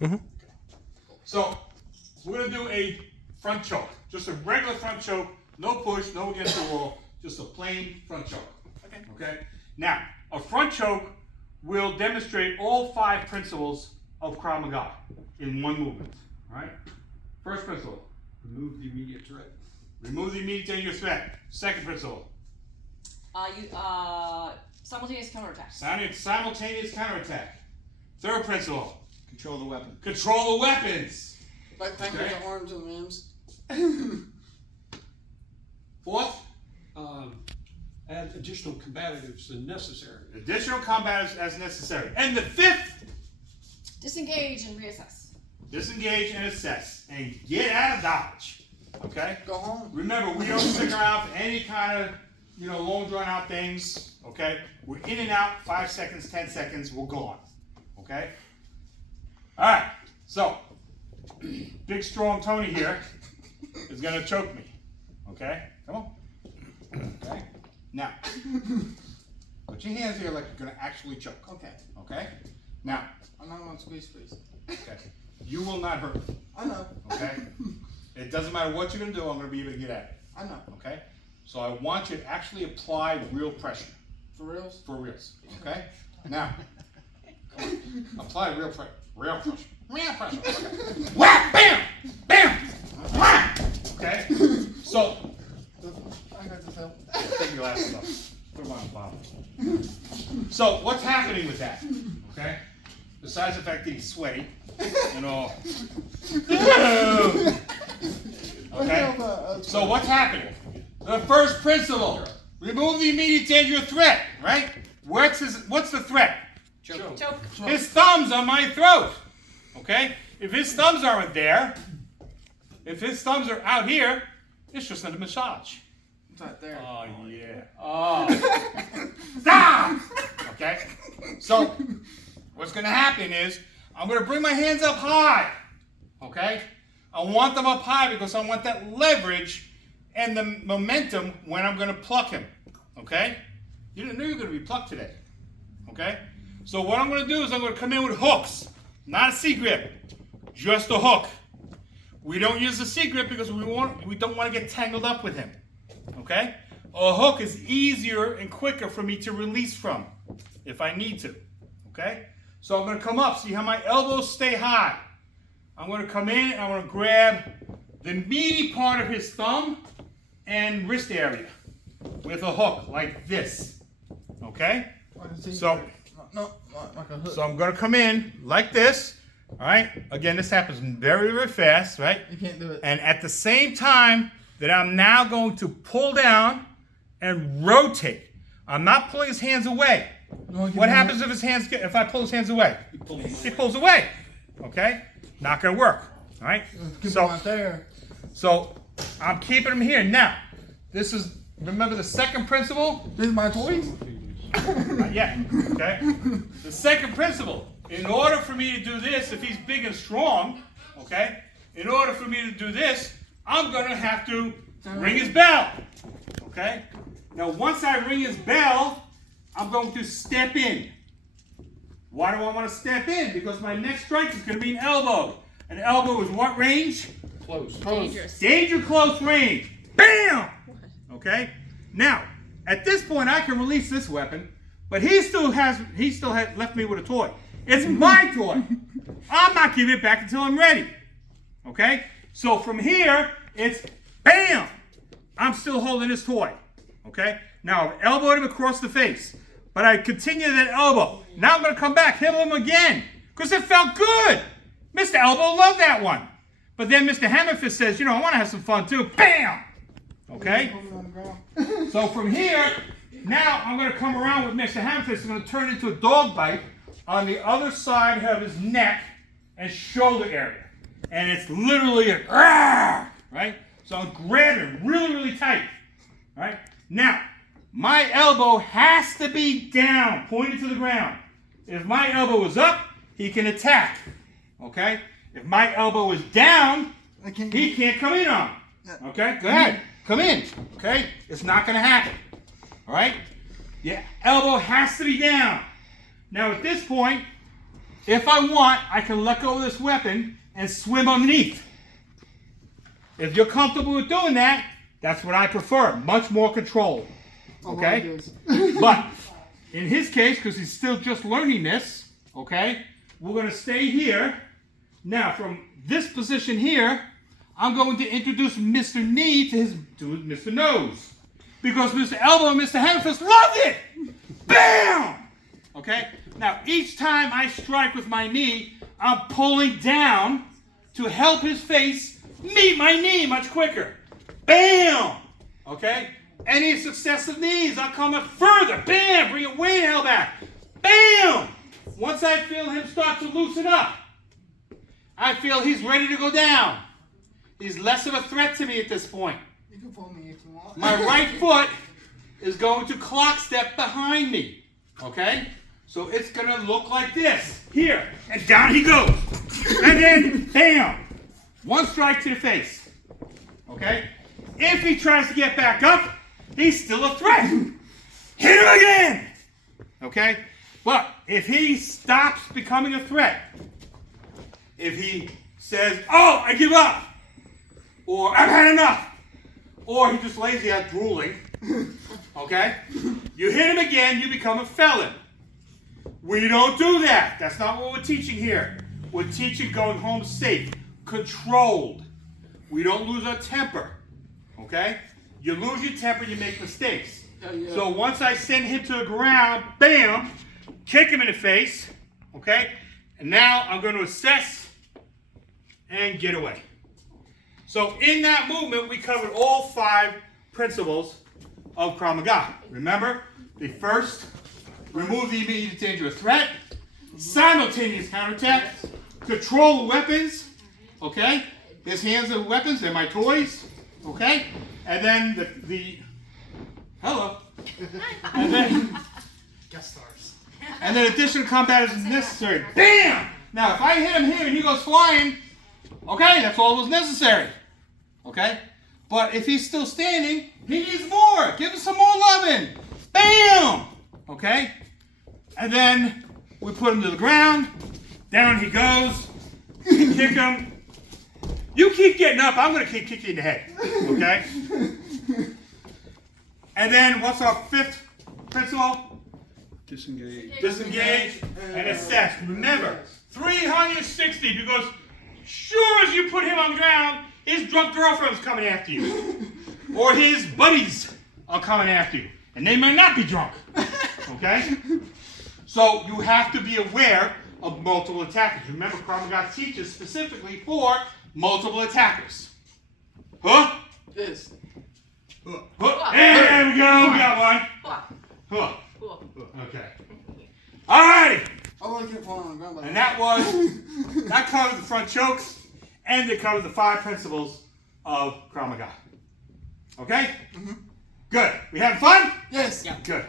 Mm-hmm. So we're going to do a front choke. Just a regular front choke. No push, no against the wall. Just a plain front choke. Okay? Now, a front choke will demonstrate all 5 principles of Krav Maga in one movement. All right? First principle. Remove the immediate threat. Remove the immediate danger threat. Second principle. Simultaneous counterattack. Simultaneous counterattack. Third principle. Control the weapon. Control the weapons. Like bang with the arms and limbs. Fourth. Add additional combatives as necessary. Additional combatives as necessary. And the fifth. Disengage and reassess. Disengage and assess. And get out of Dodge. Okay? Go home. Remember, we don't stick around for any kind of, long drawn out things. Okay? We're in and out, 5 seconds, 10 seconds, we're gone. Okay? Alright, so big strong Tony here is gonna choke me. Okay? Come on. Okay? Now, put your hands here like you're gonna actually choke. Okay. Okay? Now, I'm not gonna squeeze, please. okay. You will not hurt me. I know. Okay? It doesn't matter what you're gonna do, I'm gonna be able to get at it. I know. Okay? So I want you to actually apply real pressure. For reals? For reals. Okay? Now, apply real pressure. Real pressure. Real pressure. Okay. Whack! Bam! Bam! Whack! Okay? So, I got the film. take your glasses off. Put them on the bottom. So, what's happening with that? Okay? Besides the fact that he's sweaty and all. Okay? So, what's happening? The first principle. Remove the immediate danger of threat, right? What's the threat? Choke. His thumbs on my throat. Okay? If his thumbs aren't there, if his thumbs are out here, it's just a massage. It's not there. Oh, yeah. Oh. Stop! Okay? So, what's going to happen is, I'm going to bring my hands up high. Okay? I want them up high because I want that leverage and the momentum when I'm going to pluck him. Okay? You didn't know you were going to be plucked today. Okay? So what I'm going to do is I'm going to come in with hooks. Not a C-grip. Just a hook. We don't use the C-grip because we don't want to get tangled up with him. Okay? A hook is easier and quicker for me to release from if I need to. Okay? So I'm going to come up. See how my elbows stay high. I'm going to come in and I'm going to grab the meaty part of his thumb and wrist area with a hook like this. Okay? So, no, like a hook. so I'm going to come in like this. All right? Again, this happens very, very fast, right? You can't do it. And at the same time that I'm now going to pull down and rotate. I'm not pulling his hands away. No, What happens if I pull his hands away? He pulls away. Okay? Not going to work. All right? Keep So, him out there. so I'm keeping him here. Now, this is, remember the second principle? This is my toys? Not yet. Okay? The second principle. In order for me to do this, if he's big and strong, okay? In order for me to do this, I'm going to have to ring his bell. Okay? Now, once I ring his bell, I'm going to step in. Why do I want to step in? Because my next strike is going to be an elbow. An elbow is what range? Close. Dangerous. Danger close range. Bam! Okay? Now, at this point, I can release this weapon, but he still has left me with a toy. It's my toy. I'm not giving it back until I'm ready. Okay? So from here, it's bam! I'm still holding his toy. Okay? Now, I've elbowed him across the face, but I continue that elbow. Now I'm going to come back, hit him again, because it felt good. Mr. Elbow loved that one. But then Mr. Hammerfist says, I want to have some fun too. Bam! Okay? So from here, now I'm going to come around with Mr. Hammerfist. I'm going to turn it into a dog bite on the other side of his neck and shoulder area. And it's literally a, right? So I'm grabbing really, really tight. Right? Now, my elbow has to be down, pointed to the ground. If my elbow is up, he can attack. Okay? If my elbow is down, he can't come in on. Okay? Go ahead. Come in. Okay? It's not going to happen. All right? Your elbow has to be down. Now, at this point, if I want, I can let go of this weapon and swim underneath. If you're comfortable with doing that, that's what I prefer. Much more control. Okay? But in his case, because he's still just learning this, okay, we're going to stay here. Now, from this position here, I'm going to introduce Mr. Knee to Mr. Nose. Because Mr. Elbow and Mr. Hammerfist loved it! Bam! Okay? Now, each time I strike with my knee, I'm pulling down to help his face meet my knee much quicker. Bam! Okay? Any successive knees, I'll come up further. Bam! Bring it way the hell back. Bam! Once I feel him start to loosen up, I feel he's ready to go down. He's less of a threat to me at this point. You can pull me if you want. My right foot is going to clock step behind me. Okay? So it's going to look like this. Here. And down he goes. And then, bam! One strike to the face. Okay? If he tries to get back up, he's still a threat. Hit him again! Okay? But if he stops becoming a threat, if he says, oh, I give up, or I've had enough, or he just lays there drooling, okay? You hit him again, you become a felon. We don't do that. That's not what we're teaching here. We're teaching going home safe, controlled. We don't lose our temper, okay? You lose your temper, you make mistakes. Yeah. So once I send him to the ground, bam, kick him in the face, okay? And now I'm going to assess and get away. So in that movement, we covered all 5 principles of Krav Maga. Remember, the first, remove the immediate danger of threat, simultaneous counterattack, control the weapons, okay? His hands are weapons, they're my toys, okay? And then the hello. And then Guest stars. And then additional combat is necessary. Bam! Now, if I hit him here and he goes flying, okay, that's all that was necessary. Okay? But if he's still standing, he needs more. Give him some more loving. Bam! Okay? And then we put him to the ground. Down he goes. We kick him. You keep getting up, I'm going to keep kicking you in the head. Okay? And then what's our 5th principle? Disengage. Disengage and assess. Remember, 360, because sure as you put him on the ground, his drunk girlfriend's coming after you. Or his buddies are coming after you. And they may not be drunk. Okay? So you have to be aware of multiple attackers. Remember, Krav Maga teaches specifically for multiple attackers. Huh? This. Huh. Huh. There we go. We got one. Huh. Okay. All right. I want to keep falling on the ground. And that covers the front chokes, and it covers the 5 principles of Krav Maga. Okay? Mm-hmm. Good. We having fun? Yes. Good.